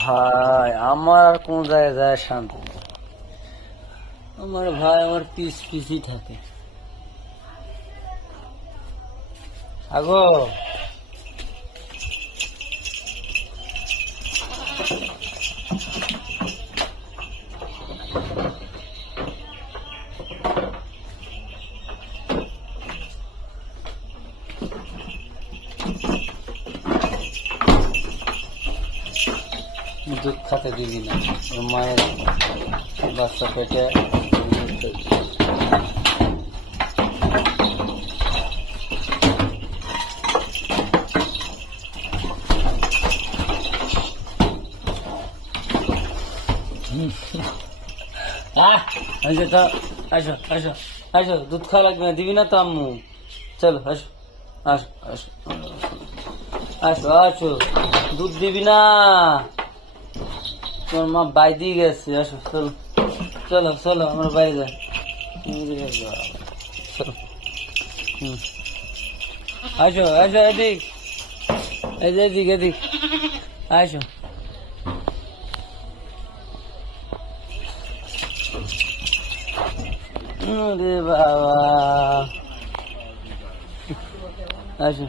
ভাই আমার আর কোন জায়গায় যায় শান্তি নেই। আমার ভাই আমার পিছই থাকে। আগো দুধ খাতে দিবি না, ওর মায়ের বাচ্চা পেটে আসো তো, আসো আসো আসো, দুধ খাওয়া লাগবে না, দিবি না তো আম্মু? চলো আসো আসো আসো আসো আসো, দুধ দিবি না? তোর মা বাই দিয়ে গেছে, আসো চলো চলো চলো, আমরা বাইরে যাই। চলো আসো আসো, এদিক এদিক এদিক আসো। রে বাবা, আসো।